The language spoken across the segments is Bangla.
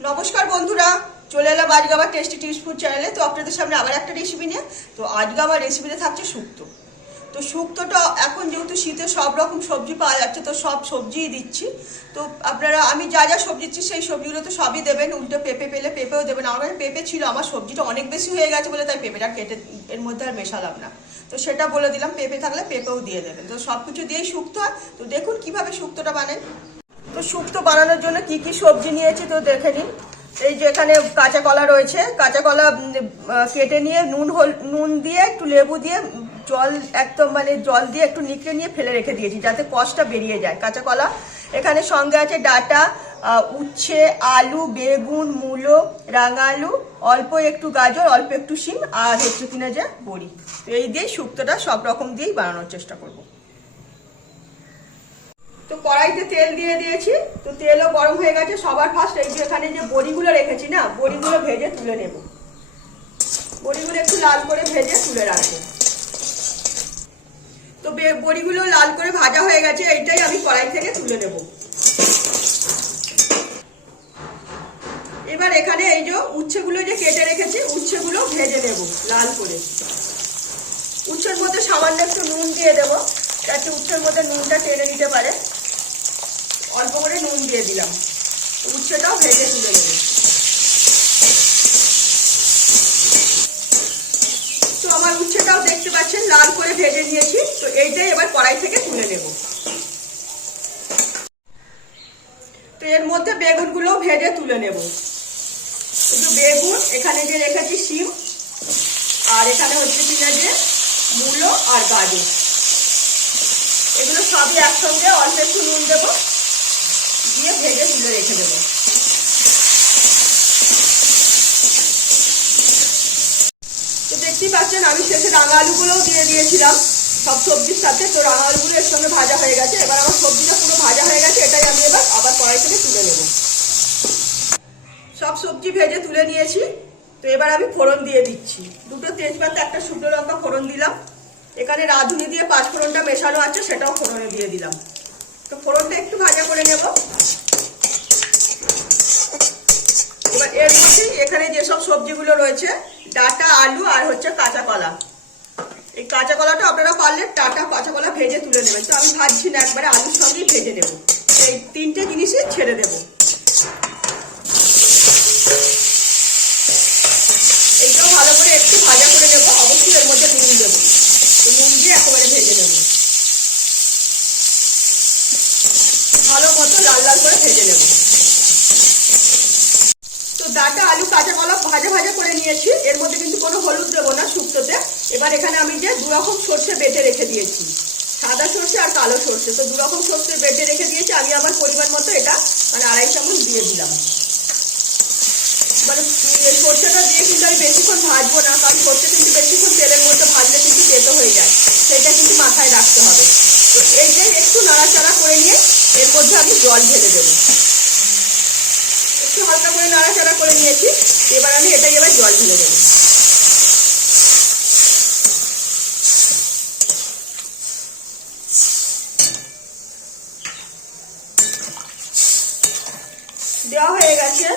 নমস্কার বন্ধুরা, চলে এলাম আজকে আবার টেস্টি টিপস ফুড চ্যানেলে তো আপনাদের সামনে আবার একটা রেসিপি নিয়ে। তো আজকে আমার রেসিপিতে থাকছে শুক্তো। তো শুক্তোটা এখন যেহেতু শীতে সব রকম সবজি পাওয়া যাচ্ছে, তো সব সবজিই দিচ্ছি। তো আপনারা, আমি যা যা সবজি দিচ্ছি, সেই সবজিগুলো তো সবই দেবেন। উল্টো পেঁপে পেলে পেঁপেও দেবেন। আমার কাছে পেঁপে ছিল, আমার সবজিটা অনেক বেশি হয়ে গেছে বলে তাই পেঁপেটা কেটে এর মধ্যে আর মেশালাম না। তো সেটা বলে দিলাম, পেঁপে থাকলে পেঁপেও দিয়ে দেবেন। তো সব কিছু দিয়েই শুক্ত হয়। তো দেখুন কীভাবে শুক্তোটা বানাই। তো শুক্তো বানানোর জন্য কি কি সবজি নিয়েছি তো দেখে নিন। এই যে এখানে কাঁচা কলা রয়েছে। কাঁচা কলা কেটে নিয়ে নুন, হল, নুন দিয়ে একটু লেবু দিয়ে জল, একদম মানে জল দিয়ে একটু নিকড়ে নিয়ে ফেলে রেখে দিয়েছি যাতে কষটা বেরিয়ে যায়। কাঁচা কলা, এখানে সঙ্গে আছে ডাটা উচ্ছে, আলু, বেগুন, মূলো, রাঙালু, অল্প একটু গাজর, অল্প একটু শিম আর হচ্ছে কিনা যে বড়ি। এই দিয়ে শুক্তোটা সব রকম দিয়েই বানানোর চেষ্টা করব। তো কড়াইতে তেল দিয়ে দিয়েছি, তো তেলও গরম হয়ে গেছে। সবার ফার্স্ট এই যে এখানে যে বড়িগুলো রেখেছি না, বড়িগুলো ভেজে তুলে নেব। বড়িগুলো একটু লাল করে ভেজে তুলে রাখব। তো বড়িগুলো লাল করে ভাজা হয়ে গেছে, এইটাই আমি কড়াই থেকে তুলে নেব। এবার এখানে এই যে উচ্ছেগুলো যে কেটে রেখেছি, উচ্ছেগুলো ভেজে নেব লাল করে। উচ্ছের মধ্যে সামান্য একটু নুন দিয়ে দেবো, যাতে উচ্ছের মধ্যে নুনটা টেনে নিতে পারে। অল্প করে নুন দিয়ে দিলাম। উচ্ছেটাও ভেজে তুলে নেব। তো আমার উচ্ছেটাও দেখতে পাচ্ছেন, লাল করে ভেজে নিয়েছি। তো এইটাই এবার কড়াই থেকে তুলে নেব। তো এর মধ্যে বেগুনগুলো ভেজে তুলে নেব। একটু বেগুন, এখানে যে রেখেছি শিম, আর এখানে হচ্ছে কিনা যে মূলো আর গাজর। এগুলো সবই একসঙ্গে অল্প একটু নুন দেবো। দিয়ে ভেজে তুলে রেখে দেবো। তো দেখতেই পাচ্ছেন, আমি শেষে রাঙা আলুগুলোও দিয়ে দিয়েছিলাম। সব সবজির সাথে। তো রাঙা আলুগুলো এর সঙ্গে ভাজা হয়ে গেছে। এবার আমার সবজিটা পুরো ভাজা হয়ে গেছে, এটাই আমি এবার আবার কড়াই থেকে তুলে নেব। সব সবজি ভেজে তুলে নিয়েছি। তো এবার আমি ফোড়ন দিয়ে দিচ্ছি। দুটো তেজপাতা, একটা শুকনো লঙ্কা ফোড়ন দিলাম। এখানে রাঁধুনি দিয়ে পাঁচ ফোড়নটা মেশানো আছে, সেটাও ফোড়নে দিয়ে দিলাম। তো ফোড়নটা একটু ভাজা করে নেব। এবার এর মধ্যে এখানে যেসব সবজিগুলো রয়েছে, ডাটা, আলু আর হচ্ছে কাঁচা কলা। এই কাঁচা কলাটা আপনারা পারলে টাটা কাঁচা কলা ভেজে তুলে নেবেন। তো আমি ভাজছি না, একবারে আলুর সঙ্গেই ভেজে নেব। এই তিনটে জিনিসই ছেড়ে দেবো। এইটাও ভালো করে একটু ভাজা করে নেব অবশ্যই এর মধ্যে নুন দেবো তো নুন দিয়ে একেবারে ভেজে নেব ভালো মতো লাল লাল করে ভেজে নেব। তো ডাটা, আলু, কাঁচা কলা ভাজা ভাজা করে নিয়েছি। এর মধ্যে কিন্তু কোনো হলুদ দেবো না শুক্তোতে। এবার এখানে আমি যে দু রকম সর্ষে বেটে রেখে দিয়েছি। সাদা সর্ষে আর কালো সর্ষে। তো দু রকম সর্ষে বেটে রেখে দিয়েছি। আমি আমার পরিমাণ মতো এটা মানে আড়াই চামচ দিয়ে দিলাম। মানে সর্ষেটা দিয়ে কিন্তু আমি বেশিক্ষণ ভাজবো না, কারণ সর্ষে কিন্তু বেশিক্ষণ তেলের মধ্যে ভাজলে কিন্তু তেতো হয়ে যায় সেটা কিন্তু মাথায় রাখতে হবে তো এইটাই একটু নাড়াচাড়া করে নিয়ে এর মধ্যে আমি জল ঢেলে দেবো। একটু হালকা করে নাড়াচাড়া করে নিয়েছি, এবার আমি এটাই এবার জল ঢেলে দেবো। দেওয়া হয়ে গেছে,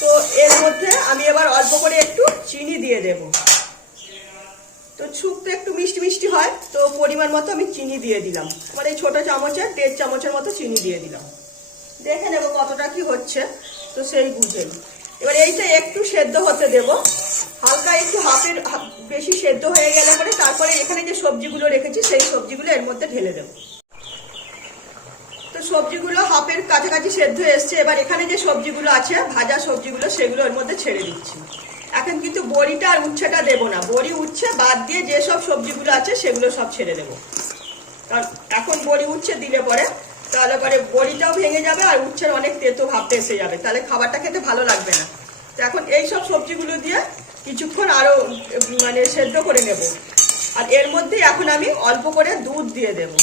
তো এর মধ্যে আমি এবার অল্প করে একটু চিনি দিয়ে দেব। তো শুক্তো একটু মিষ্টি মিষ্টি হয়, তো পরিমাণ মতো আমি চিনি দিয়ে দিলাম। আমার এই ছোটো চামচের দেড় চামচের মতো চিনি দিয়ে দিলাম। দেখে নেব কতটা কি হচ্ছে, তো সেই বুঝেই। এবার এইটা একটু সেদ্ধ হতে দেব। হালকা একটু হাফের, হাফ- বেশি সেদ্ধ হয়ে গেলে পরে তারপরে এখানে যে সবজিগুলো রেখেছি, সেই সবজিগুলো এর মধ্যে ঢেলে দেবো। তো সবজিগুলো হাফের কাছাকাছি সেদ্ধ এসছে। এবার এখানে যে সবজিগুলো আছে, ভাজা সবজিগুলো, সেগুলো এর মধ্যে ছেড়ে দিচ্ছি। এখন কিন্তু বড়িটা আর উচ্ছেটা দেবো না। বড়ি উচ্ছে বাদ দিয়ে যেসব সবজিগুলো আছে সেগুলো সব ছেড়ে দেবো। কারণ এখন বড়ি উচ্ছে দিলে পরে তাহলে পরে বড়িটাও ভেঙে যাবে আর উচ্ছের অনেক তেতো ভাবটা এসে যাবে। তাহলে খাবারটা খেতে ভালো লাগবে না। তো এখন এই সব সবজিগুলো দিয়ে কিছুক্ষণ আরও উম, মানে সেদ্ধ করে নেব। আর এর মধ্যে এখন আমি অল্প করে দুধ দিয়ে দেবো।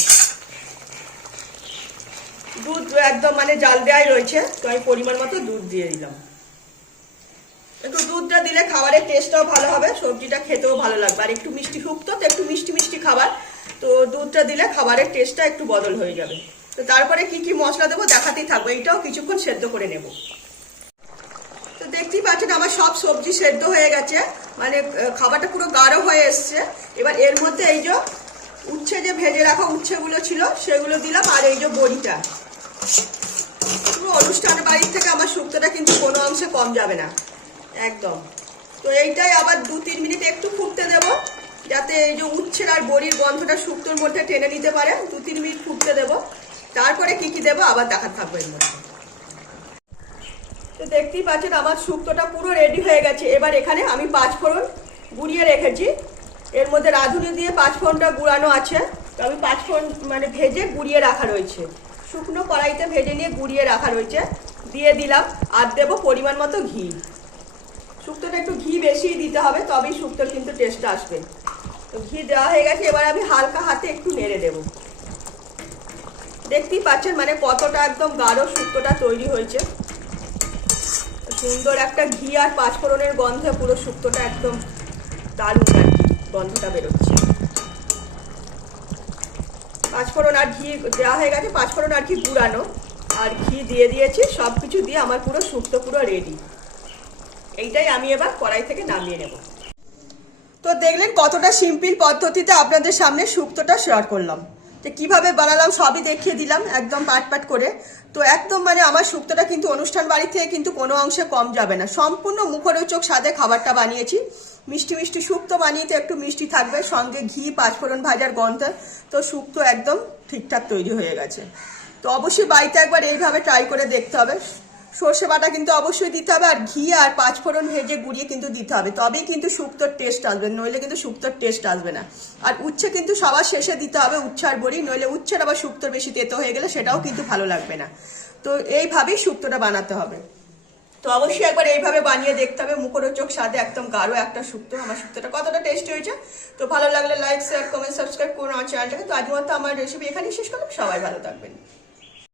দুধ একদম মানে জাল দেওয়াই রয়েছে তো আমি পরিমাণ মতো দুধ দিয়ে দিলাম। একটু দুধটা দিলে খাবারের টেস্টটাও ভালো হবে, সবজিটা খেতেও ভালো লাগবে। আর একটু মিষ্টি শুক্তো তো একটু মিষ্টি মিষ্টি খাবার। তো দুধটা দিলে খাবারের টেস্টটা একটু বদল হয়ে যাবে। তো তারপরে কি কি মশলা দেবো দেখাতেই থাকব, এইটাও কিছুক্ষণ সেদ্ধ করে নেব। তো দেখতেই পাচ্ছেন আমার সব সবজি সেদ্ধ হয়ে গেছে। মানে খাবারটা পুরো গাঢ় হয়ে এসছে। এবার এর মধ্যে এই যে উচ্ছে যে ভেজে রাখা উচ্ছেগুলো ছিল, সেগুলো দিলাম। আর এই যে বড়িটা। পুরো অনুষ্ঠান বাড়ির থেকে আমার শুক্তোটা কিন্তু কোনো অংশে কম যাবে না। একদম। তো এইটাই আবার দু, তিন মিনিট একটু ফুটতে দেব, যাতে এই যে উচ্ছের আর বড়ির গন্ধটা শুক্তোর মধ্যে টেনে নিতে পারে। দু, তিন মিনিট ফুটতে দেব। তারপরে কি কি দেবো আবার দেখা থাকবে এর মধ্যে। তো দেখতেই পাচ্ছেন আমার শুক্তোটা পুরো রেডি হয়ে গেছে। এবার এখানে আমি পাঁচ ফোড়ন গুঁড়িয়ে রেখেছি। এর মধ্যে রাঁধুনি দিয়ে পাঁচ ফোড়নটা গুঁড়ানো আছে। তো আমি পাঁচ ফোড়ন মানে ভেজে গুঁড়িয়ে রাখা রয়েছে। শুকনো কড়াইতে ভেজে নিয়ে গুঁড়িয়ে রাখা রয়েছে। দিয়ে দিলাম। আর দেবো পরিমাণ মতো ঘি। শুক্তোটা একটু ঘি বেশি দিতে হবে, তবেই শুক্তোর কিন্তু টেস্ট আসবে। তো ঘি দেওয়া হয়ে গেছে, এবার আমি হালকা হাতে একটু নেড়ে দেবো। দেখতেই পাচ্ছেন মানে কতটা একদম গাঢ় শুক্তোটা তৈরি হয়েছে। সুন্দর একটা ঘি আর পাঁচফোড়নের গন্ধে পুরো শুক্তোটা একদম দারুণ আর গন্ধটা বেরোচ্ছে। পাঁচফোড়ন আর ঘি দেওয়া হয়ে গেছে, পাঁচফোড়ন আর কি গুঁড়ানো। আর ঘি দিয়ে দিয়েছি সব কিছু দিয়ে আমার পুরো শুক্তো পুরো রেডি এইটাই আমি এবার কড়াই থেকে নামিয়ে নেব। তো দেখলেন কতটা সিম্পল পদ্ধতিতে আপনাদের সামনে শুক্তোটা শেয়ার করলাম। তো কীভাবে বানালাম সবই দেখিয়ে দিলাম একদম পাট পাট করে। তো একদম মানে আমার শুক্তোটা কিন্তু অনুষ্ঠান বাড়ি থেকে কিন্তু কোনো অংশে কম যাবে না। সম্পূর্ণ মুখরোচক স্বাদে খাবারটা বানিয়েছি। মিষ্টি মিষ্টি শুক্তো বানিয়ে তো একটু মিষ্টি থাকবে, সঙ্গে ঘি, পাঁচফোড়ন ভাজার গন্ধ। তো শুক্তো একদম ঠিকঠাক তৈরি হয়ে গেছে। তো অবশ্যই বাড়িতে একবার এইভাবে ট্রাই করে দেখতে হবে। সর্ষে বাটা কিন্তু অবশ্যই দিতে হবে, আর ঘি আর পাঁচফোড়ন ভেজে গুঁড়িয়ে কিন্তু দিতে হবে। তবেই কিন্তু শুক্তোর টেস্ট আসবে, নইলে কিন্তু শুক্তোর টেস্ট আসবে না। আর উচ্ছে কিন্তু সবার শেষে দিতে হবে উচ্ছে আর বড়ি, নইলে উচ্ছের আবার শুক্তোর বেশি তেতো হয়ে গেলে সেটাও কিন্তু ভালো লাগবে না। তো এইভাবেই শুক্তোটা বানাতে হবে। তো অবশ্যই একবার এইভাবে বানিয়ে দেখতে হবে, মুখরোচক স্বাদে একদম গাঢ় একটা শুক্তো আমার শুক্তোটা কতটা টেস্ট হয়েছে। তো ভালো লাগলে লাইক শেয়ার কমেন্ট সাবস্ক্রাইব করুন আমার চ্যানেলটাকে তো আজ মতো আমার রেসিপি এখানেই শেষ করলাম, সবাই ভালো থাকবেন।